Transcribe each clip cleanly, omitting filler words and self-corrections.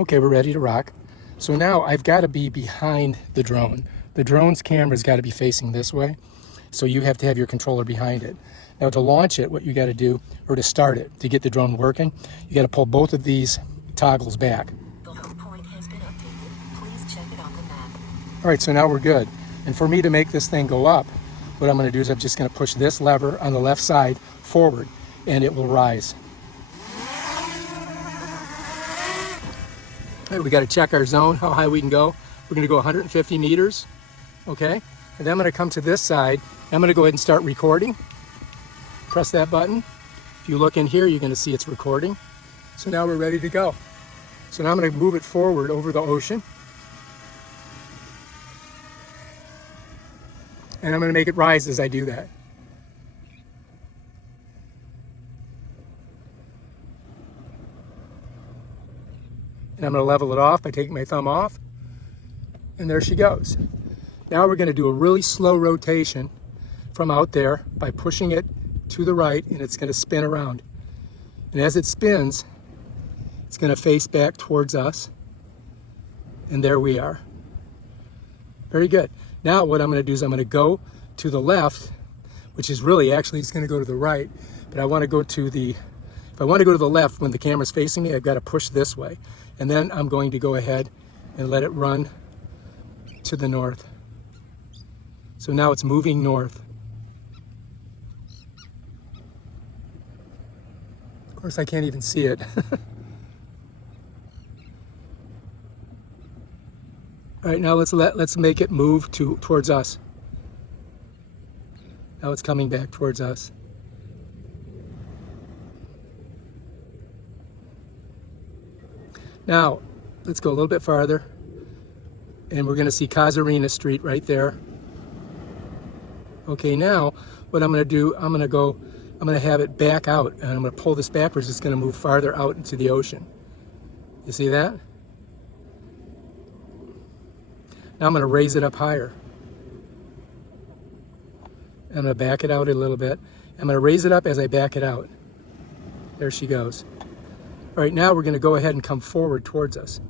Okay, we're ready to rock. So now I've got to be behind the drone. The drone's camera's got to be facing this way, so you have to have your controller behind it. Now to launch it, what you got to do, or to start it, to get the drone working, you got to pull both of these toggles back. The home point has been updated. Please check it on the map. All right, so now we're good. And for me to make this thing go up, what I'm going to do is I'm just going to push this lever on the left side forward, and it will rise. All right, we got to check our zone, how high we can go. We're going to go 150 meters, okay? And then I'm going to come to this side. I'm going to go ahead and start recording. Press that button. If you look in here, you're going to see it's recording. So now we're ready to go. So now I'm going to move it forward over the ocean. And I'm going to make it rise as I do that. And I'm going to level it off by taking my thumb off. And there she goes. Now we're going to do a really slow rotation from out there by pushing it to the right, and it's going to spin around. And as it spins, it's going to face back towards us. And there we are. Very good. Now what I'm going to do is I'm going to go to the left, which is really actually it's going to go to the right, but I want to go to the, if I want to go to the left when the camera's facing me, I've got to push this way. And then I'm going to go ahead and let it run to the north. So now it's moving north. Of course, I can't even see it. All right, now let's make it move towards us. Now it's coming back towards us. Now, let's go a little bit farther, and we're going to see Casuarina Street right there. Okay, now what I'm going to do, I'm going to have it back out, and I'm going to pull this backwards. It's going to move farther out into the ocean. You see that? Now I'm going to raise it up higher. I'm going to back it out a little bit. I'm going to raise it up as I back it out. There she goes. All right, now we're going to go ahead and come forward towards us.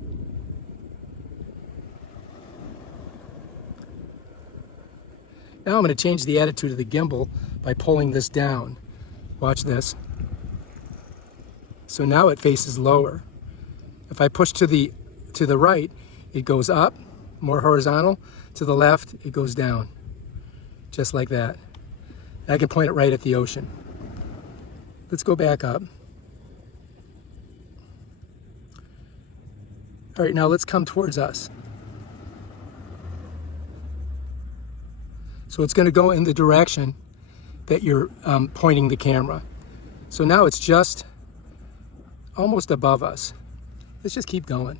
Now I'm going to change the attitude of the gimbal by pulling this down. Watch this. So now it faces lower. If I push to the right, it goes up, more horizontal. To the left, it goes down. Just like that. And I can point it right at the ocean. Let's go back up. All right, now let's come towards us. So it's going to go in the direction that you're pointing the camera. So now it's just almost above us. Let's just keep going.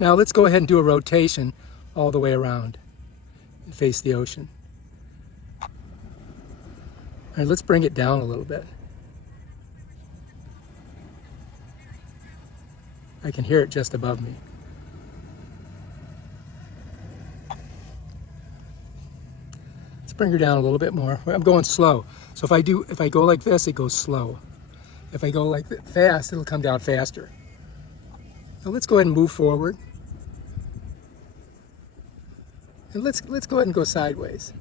Now let's go ahead and do a rotation all the way around and face the ocean. All right, let's bring it down a little bit. I can hear it just above me. Let's bring her down a little bit more. I'm going slow. So if I go like this, it goes slow. If I go like fast, it'll come down faster. Now let's go ahead and move forward. And let's go ahead and go sideways.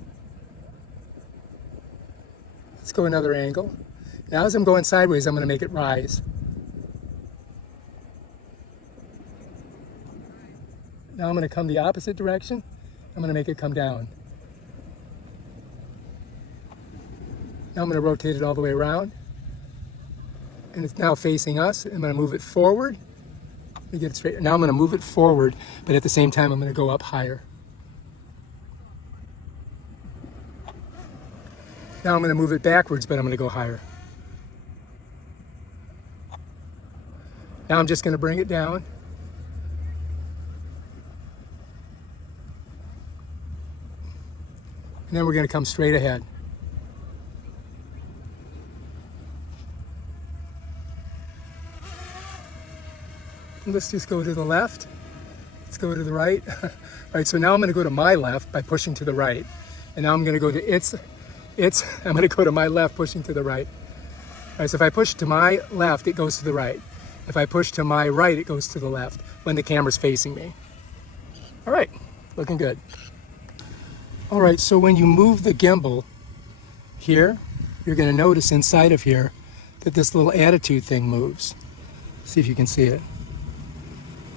Let's go another angle. Now as I'm going sideways, I'm going to make it rise. Now I'm going to come the opposite direction. I'm going to make it come down. Now I'm going to rotate it all the way around. And it's now facing us. I'm going to move it forward. Let me get it straight. Now I'm going to move it forward, but at the same time I'm going to go up higher. Now I'm going to move it backwards, but I'm going to go higher. Now I'm just going to bring it down. And then we're going to come straight ahead. Let's just go to the left. Let's go to the right. All right, so now I'm going to go to my left by pushing to the right. And now I'm going to go to I'm going to go to my left pushing to the right. All right, so if I push to my left, it goes to the right. If I push to my right, it goes to the left when the camera's facing me. All right, looking good. All right, so when you move the gimbal here, you're going to notice inside of here that this little attitude thing moves. See if you can see it.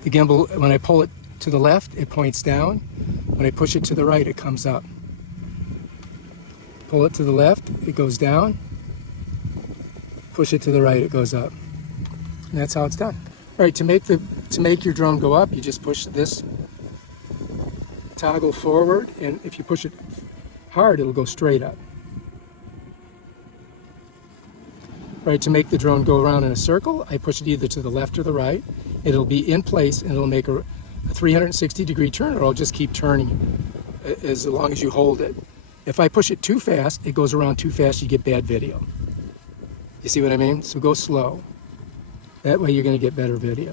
The gimbal, when I pull it to the left, it points down. When I push it to the right, it comes up. Pull it to the left, it goes down. Push it to the right, it goes up. And that's how it's done. All right, to make your drone go up, you just push this toggle forward, and if you push it hard, it'll go straight up. All right, to make the drone go around in a circle, I push it either to the left or the right. It'll be in place, and it'll make a 360-degree turn, or it'll just keep turning as long as you hold it. If I push it too fast, it goes around too fast, you get bad video. You see what I mean? So go slow. That way you're going to get better video.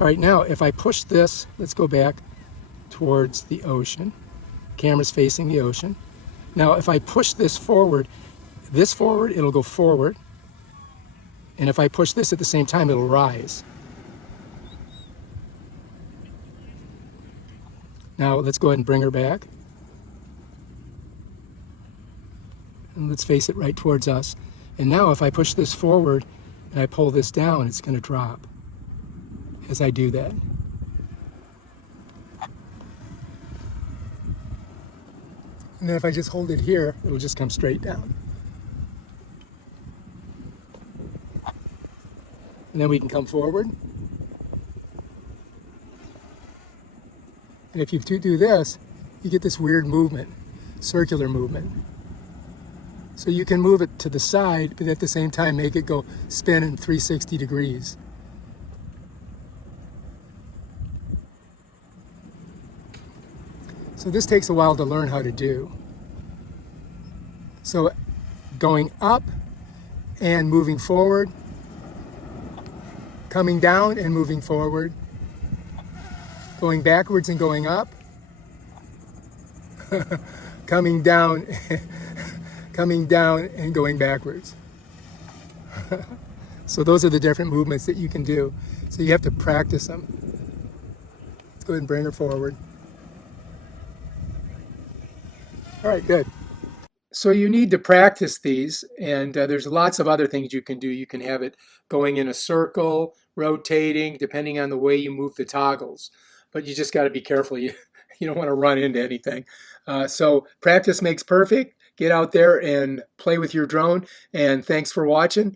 All right, now if I push this, let's go back towards the ocean. Camera's facing the ocean. Now if I push this forward, it'll go forward. And if I push this at the same time, it'll rise. Now let's go ahead and bring her back. And let's face it right towards us. And now if I push this forward and I pull this down, it's going to drop as I do that. And then if I just hold it here, it'll just come straight down. And then we can come forward. And if you do this, you get this weird movement, circular movement. So you can move it to the side, but at the same time make it go spin in 360 degrees. So this takes a while to learn how to do. So going up and moving forward, coming down and moving forward, going backwards and going up, coming down and going backwards. So those are the different movements that you can do. So you have to practice them. Let's go ahead and bring her forward. All right, good. So you need to practice these, and there's lots of other things you can do. You can have it going in a circle, rotating, depending on the way you move the toggles. But you just got to be careful. You don't want to run into anything. So practice makes perfect. Get out there and play with your drone. And thanks for watching.